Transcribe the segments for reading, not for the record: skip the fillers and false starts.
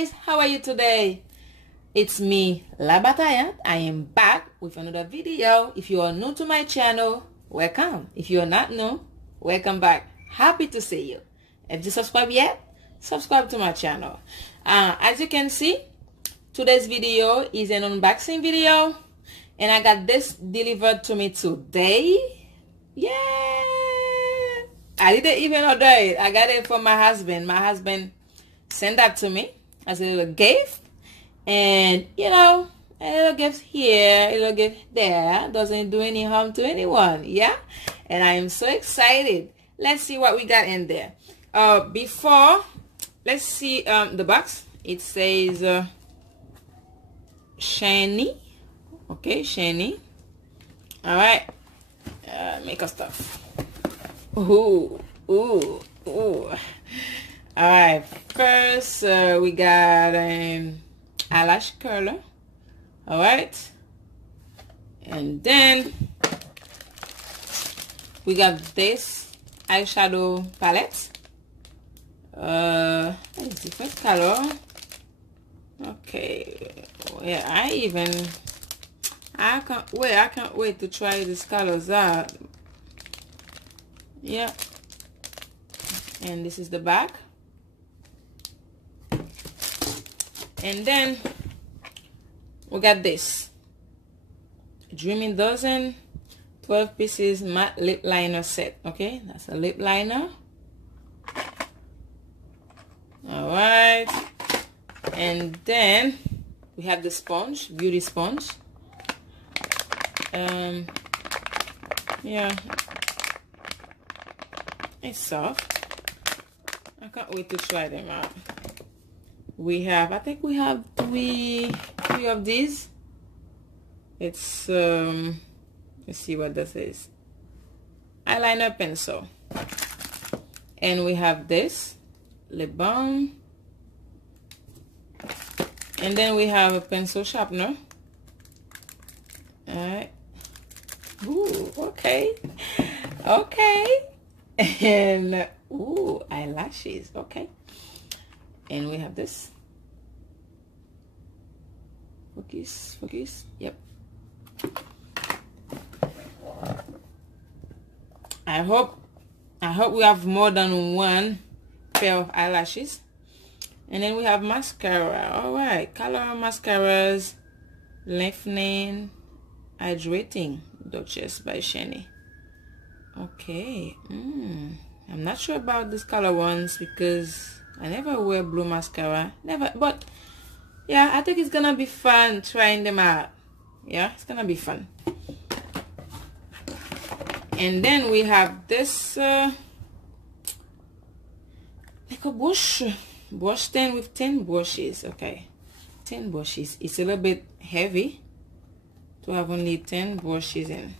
guys, how are you today? It's me, Labataillante. I am back with another video. If you are new to my channel, welcome. If you are not new, welcome back. Happy to see you. If you subscribe yet, subscribe to my channel. As you can see, today's video is an unboxing video, and I got this delivered to me today. Yeah, I didn't even order it. I got it from my husband. My husband sent that to me as a little gift, and you know, a little gift here, a little gift there doesn't do any harm to anyone. Yeah, and I am so excited. Let's see what we got in there. Before, let's see the box. It says Shein. Okay, Shein. All right, makeup stuff. Ooh. All right, first we got an eyelash curler. All right, and then we got this eyeshadow palette. It's different color. Okay, yeah, I can't wait to try these colors out. Yeah, and this is the back, and then we got this Dreaming Dozen 12 pieces matte lip liner set. Okay, that's a lip liner. All right, and then we have the sponge, beauty sponge. Yeah, it's soft. I can't wait to try them out. I think we have three of these. It's let's see what this is. Eyeliner pencil, and we have this lip balm, and then we have a pencil sharpener. All right. Ooh, okay. And ooh, eyelashes. Okay, and we have this. Focus. Yep. I hope we have more than one pair of eyelashes. And then we have mascara. All right, color mascaras, lengthening, hydrating, Duchess by Shein. Okay. I'm not sure about these color ones because I never wear blue mascara. Never. But yeah, I think it's gonna be fun trying them out. Yeah, it's gonna be fun. And then we have this like a brush stand with 10 brushes. Okay, 10 brushes. It's a little bit heavy to have only 10 brushes in.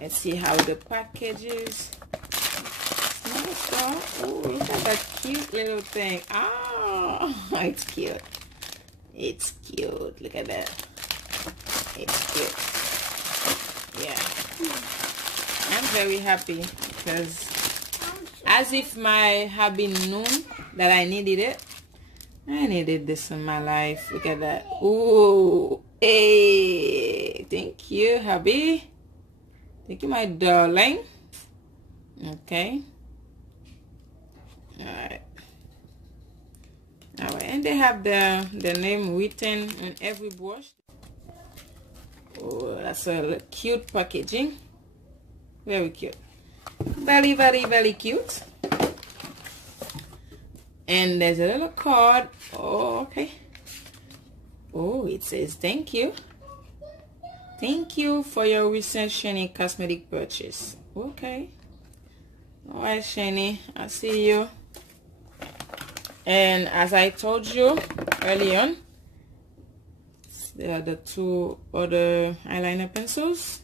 Let's see how the package is. Oh, look at that cute little thing. Oh, it's cute. It's cute. Look at that. It's cute. Yeah. I'm very happy because as if my hubby knew that I needed it. I needed this in my life. Look at that. Ooh. Hey. Thank you, hubby. Thank you, my darling. Okay. Alright, and they have the name written on every brush. Oh, that's a cute packaging. Very cute. Very cute. And there's a little card. Oh, okay. Oh, it says thank you. Thank you for your recent Shein cosmetic purchase. Okay. Alright, Shein, I see you. And as I told you early on, there are the two other eyeliner pencils.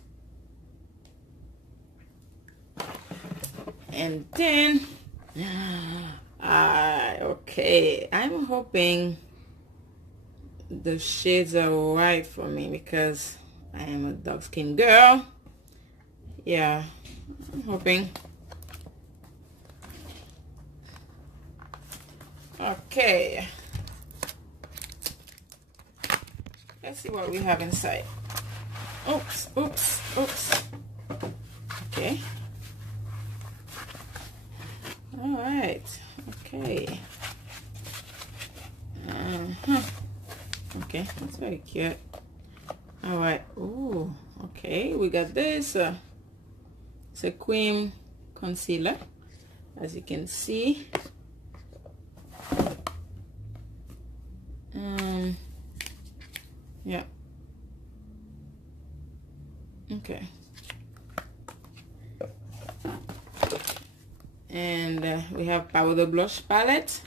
And then, okay, I'm hoping the shades are right for me because I am a dark-skinned girl. Yeah, I'm hoping. Okay, let's see what we have inside. Oops, oops, oops. Okay. All right. Okay. Okay, that's very cute. All right. Ooh. Okay, we got this. It's a cream concealer, as you can see. Yeah. Okay. And we have powder blush palette.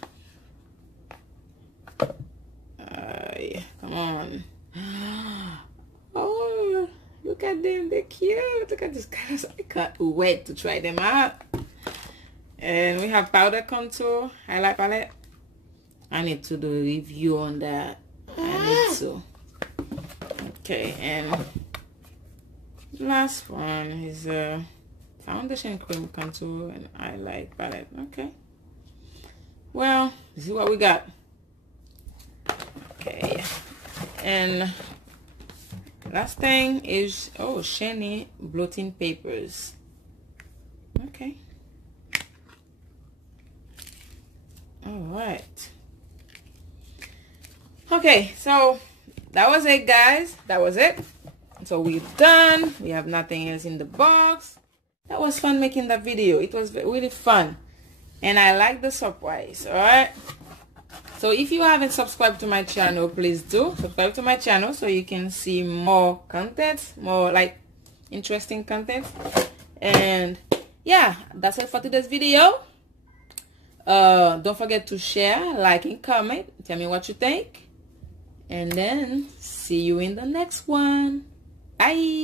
Yeah, come on. Oh, look at them, they're cute. Look at these colors. I can't wait to try them out. And we have powder contour highlight palette. I need to do a review on that. I need to. Okay, and last one is a foundation cream contour and highlight palette. Okay. Well, this is what we got. Okay. And last thing is, oh, Shein blotting papers. Okay. All right. Okay, so that was it, guys. That was it. So we're done. We have nothing else in the box. That was fun making that video. It was really fun, and I like the surprise. All right. So if you haven't subscribed to my channel, please do subscribe to my channel so you can see more content, more like interesting content. And yeah, that's it for today's video. Don't forget to share, like, and comment. Tell me what you think. And then see you in the next one. Bye.